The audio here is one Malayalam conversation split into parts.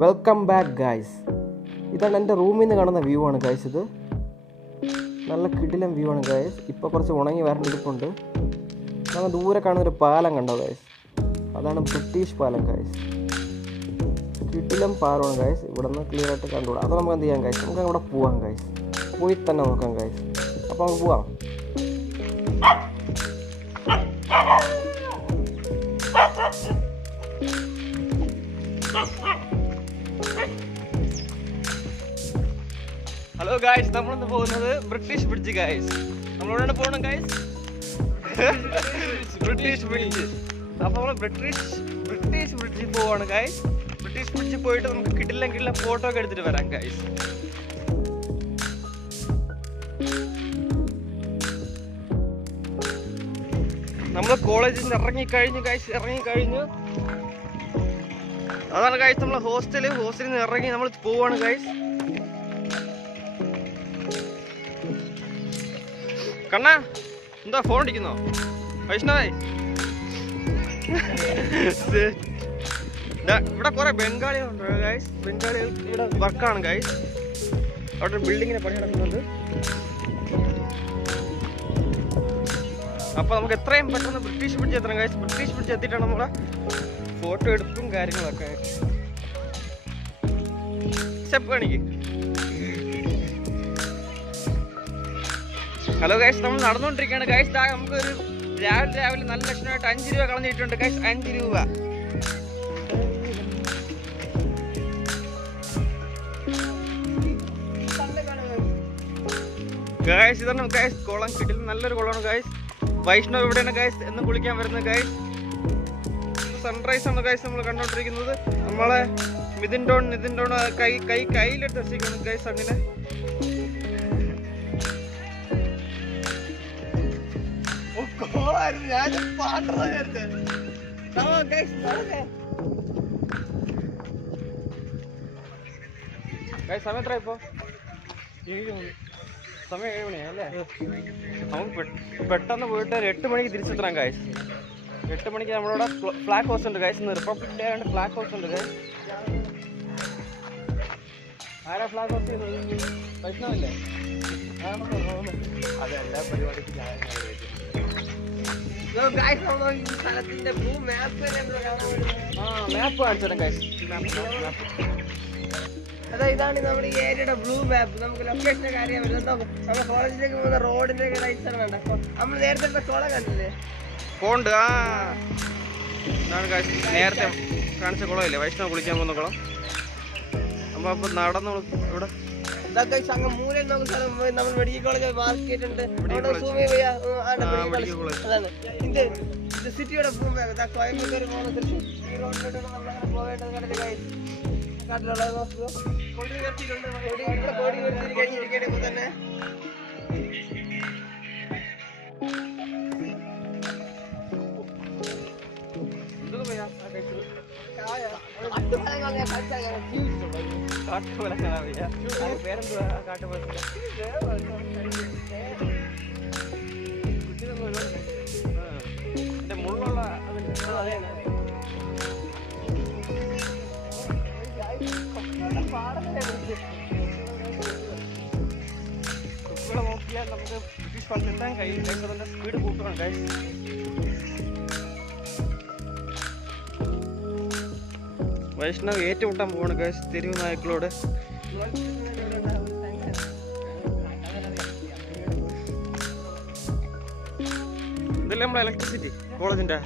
Welcome back guys. ഇതാണ് എൻ്റെ റൂമിൽ നിന്ന് കാണുന്ന വ്യൂ ആണ് ഗൈസ്. ഇത് നല്ല കിടിലം വ്യൂ ആണ് ഗൈസ്. ഇപ്പോൾ കുറച്ച് ഉണങ്ങി വരണ്ടിരിപ്പുണ്ട്. നമ്മൾ ദൂരെ കാണുന്നൊരു പാലം കണ്ടോ ഗൈസ്? അതാണ് ബ്രിട്ടീഷ് പാലം ഗൈസ്. കിടിലം പാലമാണ് ഗൈസ്. ഇവിടെ നിന്ന് ക്ലിയർ ആയിട്ട് കണ്ടുകൂടാ. അത് നമുക്ക് എന്ത് ചെയ്യാം ഗൈസ്? നമുക്ക് അവിടെ പോവാം ഗൈസ്. പോയി തന്നെ നോക്കാം ഗൈസ്. അപ്പോൾ നമുക്ക് പോവാം. ഹലോ ഗായ്സ്, നമ്മളിന്ന് പോകുന്നത് ബ്രിട്ടീഷ് ബ്രിഡ്ജ് ഗായ്സ്. നമ്മളെവിടെ പോകണം ഗായ്സ്? British bridge. അപ്പോൾ നമ്മൾ ബ്രിട്ടീഷ് ബ്രിഡ്ജിൽ പോവാണ് ഗായ്സ്. ബ്രിട്ടീഷ് ബ്രിഡ്ജിൽ പോയിട്ട് നമുക്ക് കിട്ടില്ല ഫോട്ടോ ഒക്കെ എടുത്തിട്ട് വരാം ഗായ്സ്. നമ്മൾ കോളേജിൽ നിന്ന് ഇറങ്ങിക്കഴിഞ്ഞു. അതാണ് ഗായ്സ് നമ്മൾ ഹോസ്റ്റലിൽ നിന്ന് ഇറങ്ങി നമ്മൾ പോവാണ് ഗായ്സ്. കണ്ണാ, എന്താ ഫോൺ അടിക്കുന്നോ? വൈഷ്ണവേ, ഇവിടെ കുറെ ബംഗാളികളുണ്ട് ഗൈസ്. ബംഗാളികൾ ഇവിടെ വർക്കാണ് ഗൈസ്. അവിടെ ബിൽഡിങ്ങിനെ പണി നടക്കുന്നുണ്ട്. അപ്പൊ നമുക്ക് എത്രയും പെട്ടെന്ന് ബ്രിട്ടീഷ് ബ്രിഡ്ജ് എത്തണം ഗൈസ്. ബ്രിട്ടീഷ് ബ്രിഡ്ജ് എത്തിയിട്ടാണ് നമ്മുടെ ഫോട്ടോ എടുപ്പും കാര്യങ്ങളൊക്കെ. സ്റ്റെപ്പ് കാണിക്ക്. ഹലോ ഗൈസ്, നമ്മൾ നടന്നുകൊണ്ടിരിക്കുകയാണ് ഗൈസ്. നമുക്കൊരു രാവിലെ നല്ല ലക്ഷണമായിട്ട് 5 രൂപ കളഞ്ഞിട്ടുണ്ട് ഗൈസ്. 5 രൂപ. ഗൈസ് ഇതാണ് ഗൈസ് കുളം. കിട്ടില്ല നല്ലൊരു കുളമാണ് ഗൈസ്. വൈഷ്ണവ് ഇവിടെയാണ് ഗൈസ് എന്നും കുളിക്കാൻ വരുന്നത് ഗൈസ്. സൺറൈസ് ആണ് ഗൈസ് നമ്മൾ കണ്ടോണ്ടിരിക്കുന്നത്. നമ്മളെ നിതിൻ ടോൺ കയ്യിലെടുത്ത് വെച്ചിരിക്കുന്നു ഗൈസ് സണ്ണിനെ. സമയം എത്ര ഇപ്പൊ? 7 മണി. സമയം 7 മണിയല്ലേ? നമുക്ക് പെട്ടെന്ന് പോയിട്ട് ഒരു 8 മണിക്ക് തിരിച്ചെത്തണം ഗൈസ്. 8 മണിക്ക് നമ്മളിവിടെ ഫ്ലാഗ് ഹൗസ് ഉണ്ട് ഗൈസ്. ഇന്ന് റിപ്പബ്ലിക് ഡേ ആയതുകൊണ്ട് ഫ്ലാഗ് ഹൗസ് ഉണ്ട് ഗൈസ്. ആരാ ഫ്ലാഗ് ഹൗസ് ചെയ്യുന്നത്? വൈഷ്ണവല്ലേ? അതെ, എല്ലാ പരിപാടിക്കും മാപ്പ് കാണിച്ചു ഗൈസ്. അതാ ഇതാണ് നമ്മുടെ ഈ ഏരിയയുടെ ബ്ലൂ മാപ്പ്. നമുക്ക് ലൊക്കേഷൻ ഒക്കെ അറിയാൻ പറ്റും. നമ്മുടെ കോളേജിലേക്ക് പോകുന്ന റോഡിന്റെ ഒക്കെ റൈറ്റ് സൈഡ് വേണ്ട. നമ്മൾ നേരത്തെ കുളം കണ്ടില്ലേ? പോണ്ട്. ഇതാണ് ഗൈസ് നേരത്തെ കാണിച്ച കുളമില്ലേ? വൈഷ്ണവ് കുളിക്കാൻ പോകുന്ന കുളം. അപ്പൊ നടന്നു ഇവിടെ അങ്ങ് മൂലം നോക്കുന്ന സ്ഥലം. നമ്മൾ മെഡിക്കൽ കോളേജ് മാർക്കറ്റ് ഉണ്ട്. ഇത് സിറ്റിയുടെ കോയമ്പത്തൂർ പോകുന്ന തൃശ്ശൂർ ഈ റോഡിലോട്ടാണ് നമ്മളങ്ങനെ പോകേണ്ടത്. കണ്ടിട്ട് ഗൈസ് കാട്ടിലുള്ളത് നോക്കുക. കൊടി ഉയർത്തിയിട്ടുണ്ട്. കൊടി ഉയർത്തി കഴിഞ്ഞിരിക്കണേ തന്നെ. പേരെന്തുവാ? കാട്ടുപോലത്തെ മുള്ളുള്ള കുട്ടികളെ നോക്കിയാൽ നമുക്ക് ബ്രിട്ടീഷ് പാലത്തെത്താൻ കഴിയും. അതിൻ്റെ സ്പീഡ് കൂട്ടുകയാണ് ഗൈസ്. വൈഷ്ണവ് ഏറ്റുമുട്ടാൻ പോവാണ് ഗൈസ് തെരുവ് നായ്ക്കളോട്. ഇതല്ലേ നമ്മുടെ ഇലക്ട്രിസിറ്റി കോളേജിന്റെ.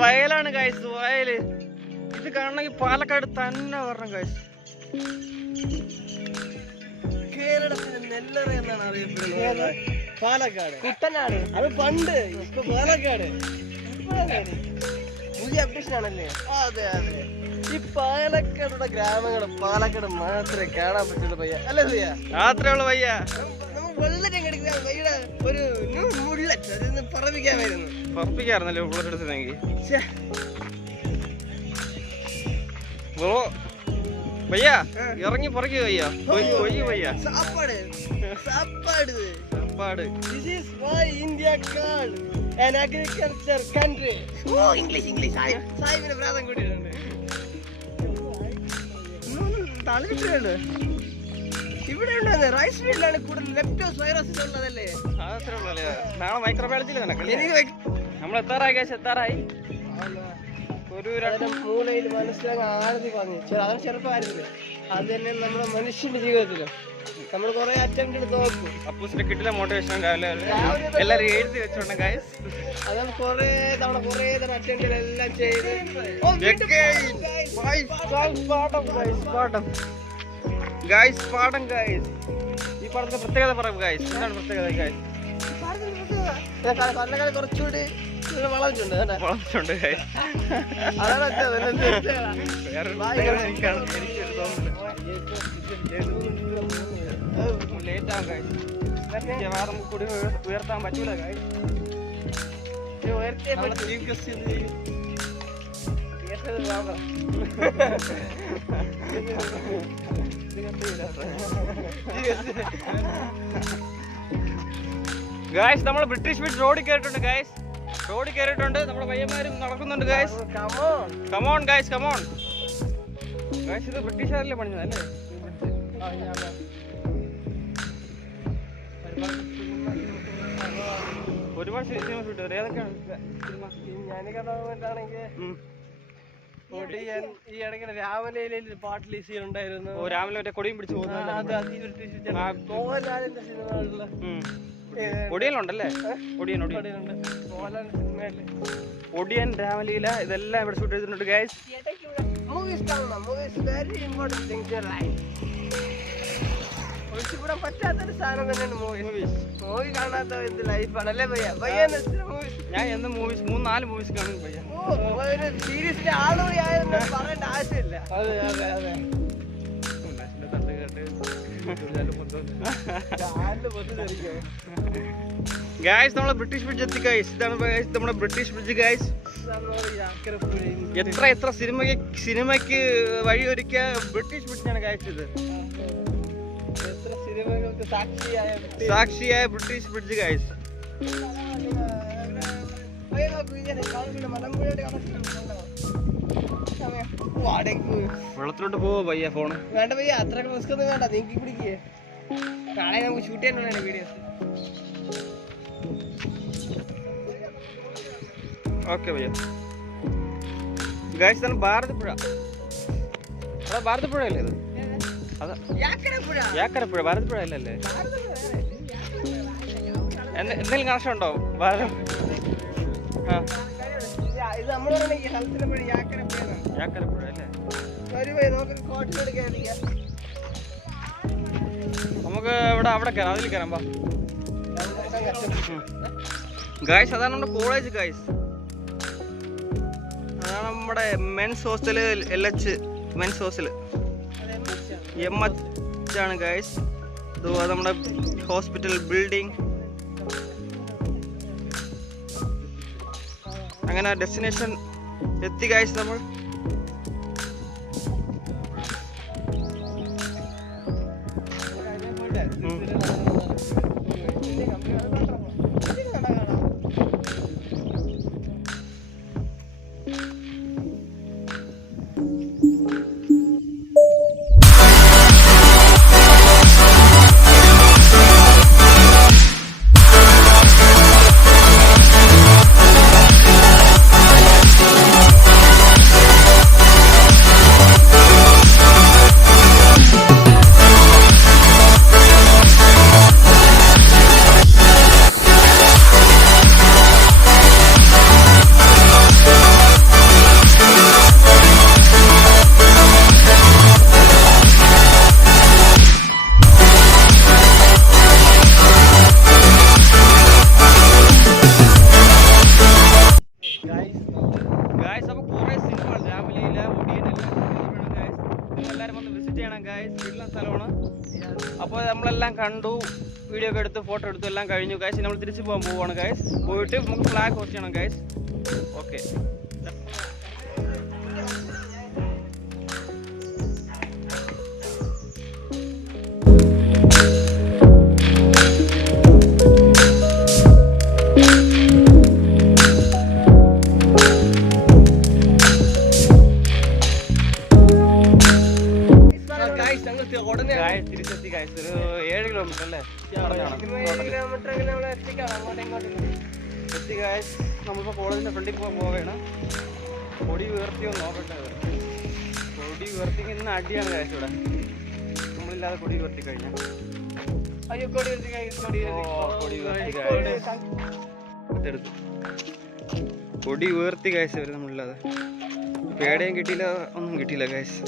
വയലാണ് ഗൈസ്, വയല്. ഇത് കാണണമെങ്കിൽ പാലക്കാട് തന്നെ വരണം ഗൈസ്. കേരളത്തിന് നെല്ലറ എന്നാണ് അറിയപ്പെടുന്നത്. പാലക്കാട് കുട്ടനാട് അത് പണ്ട്. ഇപ്പൊ പാലക്കാട് പുതിയ അപ്ഡേഷൻ ആണല്ലേ? അതെ അതെ. ഈ പാലക്കാടുള്ള ഗ്രാമങ്ങൾ പാലക്കാട് മാത്രമേ കാണാൻ പറ്റുള്ളൂ പയ്യ അല്ലേ പയ്യ? മാത്രമേ ഉള്ളു പയ്യ. നമ്മൾ വളരെ കടിക്കുന്ന പയ്യുടെ ഒരു മുള്ളറ്റ് അതൊന്ന് പറപ്പിക്കാമായിരുന്നു. പറപ്പിക്കാറുന്നല്ലോ പിള്ളേരെടുത്തെങ്കിൽ. ബ്രോ പയ്യ ഇറങ്ങി പറയ്ക്ക് പയ്യ. കൊയ്യ് പയ്യ. സാപ്പാട് സാപ്പാട് സാപ്പാട്. This is why India called an agriculture country. Oh, English. സാഹിബിന്റെ പ്രാതം കൂടിയിട്ടുണ്ട്. തളിച്ചിട്ടുണ്ട്. ഇവിടെ ഉണ്ടെന്ന് റൈസ് ഫീൽഡിലാണ് കൂടുതൽ ലെപ്റ്റോസ്പൈറോസിസ് ഉള്ളതല്ലേ? അത്രേ ഉള്ളല്ലേ. നാളെ മൈക്രോബയോളജിയിൽ നടക്കല്ലേ? നമ്മൾ എത്താറായി. ഒരു മൂലയിൽ മനസ്സിലാക്കാൻ ആഴത്തിൽ പറഞ്ഞു അത് ചെറുപ്പമായിരുന്നില്ല. അത് തന്നെ നമ്മുടെ മനുഷ്യന്റെ ജീവിതത്തിലും നമ്മൾ കുറെ അറ്റംപ്റ്റ് നോക്കും. അപ്പൂസിന്റെ കിട്ടില്ല മോട്ടിവേഷൻ രാവിലെ എല്ലാരും എഴുതി വെച്ചോണ്ട് ഗൈസ്. അത് കുറെ തവണ അറ്റംപ്റ്റ് എല്ലാം ചെയ്ത് പാഠം ഗൈസ്. ഈ പാഠത്തിന്റെ പ്രത്യേകത പറയാം ഗൈസ്. എന്താണ് പ്രത്യേകത ഗൈസ്? കുറച്ചുകൂടി വളർന്നിട്ടുണ്ട് ഗൈസ്. അതാണ് ലേറ്റ് ആവും ഗൈസ്. നമുക്ക് കൂടി ഉയർത്താൻ പറ്റൂല ഗൈസ്. ഗൈസ് നമ്മൾ ബ്രിട്ടീഷ് ബീച്ച് റോഡിൽ കയറിയിട്ടുണ്ട് ഗൈസ്. നമ്മുടെ പയ്യന്മാരും നടക്കുന്നുണ്ട് guys. Come on guys come on. Guys ഇത് ബ്രിട്ടീഷുകാരല്ലേ പണിഞ്ഞതല്ലേ? ഒരുപാട് സിനിമ ഷൂട്ട് ചെയ്തു. ഏതൊക്കെയാണ് ഈ ഇടയ്ക്ക് രാമലയിലെ പാട്ടിൽ സീൻ ഉണ്ടായിരുന്നു. രാവിലെ മറ്റേ കൊടിയും പിടിച്ചു പോകുന്നത് മോഹൻലാലിന്റെ സിനിമകളില് ഒടിയനുണ്ടല്ലേ? ഒടിയൻ രാമലീല ഇതെല്ലാം ഇവിടെ ഷൂട്ട് ചെയ്തിട്ടുണ്ട് ഗൈസ്. മൂവീസ് കാണണം. Movies very important things in life. ഒഴിച്ചുകൂടാൻ പറ്റാത്തൊരു സാധനം തന്നെയാണ് മൂവീസ്. മൂവി കാണാത്ത എന്ത് ലൈഫാണ് അല്ലേ പയ്യ? ഞാൻ എന്നും മൂവീസ് 3-4 മൂവീസ് കാണും പയ്യ. ഒരു സീരീസിന്റെ ആളുകൂടി ആയെന്ന് പറയേണ്ട ആവശ്യമില്ല. ഗൈസ് നമ്മളെ ബ്രിട്ടീഷ് ബ്രിഡ്ജ് എത്തി ഗൈസ്. ഇതാണ് ഗൈസ് നമ്മുടെ ബ്രിട്ടീഷ് ബ്രിഡ്ജ് ഗൈസ്. എത്ര സിനിമയ്ക്ക് വഴിയൊരുക്കിയ ബ്രിട്ടീഷ് ബ്രിഡ്ജാണ് ഗൈസ് ഇത്. സാക്ഷിയായ ബ്രിട്ടീഷ് ബ്രിഡ്ജ് ഗൈസ്. വെള്ളത്തിലോട്ട് പോവോ പയ്യ ഫോണ്? വേണ്ട പയ്യ, അത്ര റിസ്ക് ഒന്നും വേണ്ട. നീക്കി പിടിക്കേ നാളെ നമുക്ക് ഷൂട്ട് ചെയ്യാനുള്ള വീഡിയോസ്. ഓക്കെ പയ്യ. ഗൈസ് ഇതാണ് ഭാരതപ്പുഴ. ഭാരതപ്പുഴ അല്ലേ ഇത്? യാക്കരപ്പുഴ ഭാരതപ്പുഴ അല്ലല്ലേ? എന്തെങ്കിലും കണക്ഷൻ ഉണ്ടോ? യാക്കരപ്പുഴ അല്ലേ? നമുക്ക് അവിടെ കയറാം. അതിൽ കയറാം വാ ഗൈസ്. അതാണ് നമ്മുടെ കോളേജ് ഗൈസ്. അതാണ് നമ്മുടെ men's hostel. LH men's hostel MH ആണ് ഗൈസ്. അത് നമ്മുടെ ഹോസ്പിറ്റൽ ബിൽഡിംഗ്. അങ്ങനെ ഡെസ്റ്റിനേഷൻ എത്തി ഗൈസ് നമ്മൾ. ചെയ്യണം ഗൈസ്. വീട്ടിലെ സ്ഥലമാണ്. അപ്പോൾ നമ്മളെല്ലാം കണ്ടു, വീഡിയോ ഒക്കെ എടുത്ത് ഫോട്ടോ എടുത്തു, എല്ലാം കഴിഞ്ഞു ഗൈസ്. നമ്മൾ തിരിച്ചു പോകാൻ പോവുകയാണ് ഗൈസ്. പോയിട്ട് നമുക്ക് ഫ്ലാഗ് ഹോസ്റ്റ് ചെയ്യണം ഗൈസ്. ഓക്കെ. തിരിച്ചെത്തി ഗൈസ്. ഒരു 7 കിലോമീറ്റർ അല്ലേ എത്തി ഗൈസ്. നമ്മളിപ്പോൾ കോളേജിൻ്റെ ഫ്രണ്ടിൽ പോവുകയാണ്. കൊടി ഉയർത്തിയോ നോക്കട്ടെ. കൊടി ഉയർത്തി ഇന്ന് അടിയാണ് ഗൈസ് ഇവിടെ. നമ്മളില്ലാതെ കൊടി ഉയർത്തി കഴിഞ്ഞാൽ കൊടി ഉയർത്തി ഗൈസ്. അവർ നമ്മളില്ലാതെ പേടയും കിട്ടിയില്ല, ഒന്നും കിട്ടിയില്ല ഗൈസ്.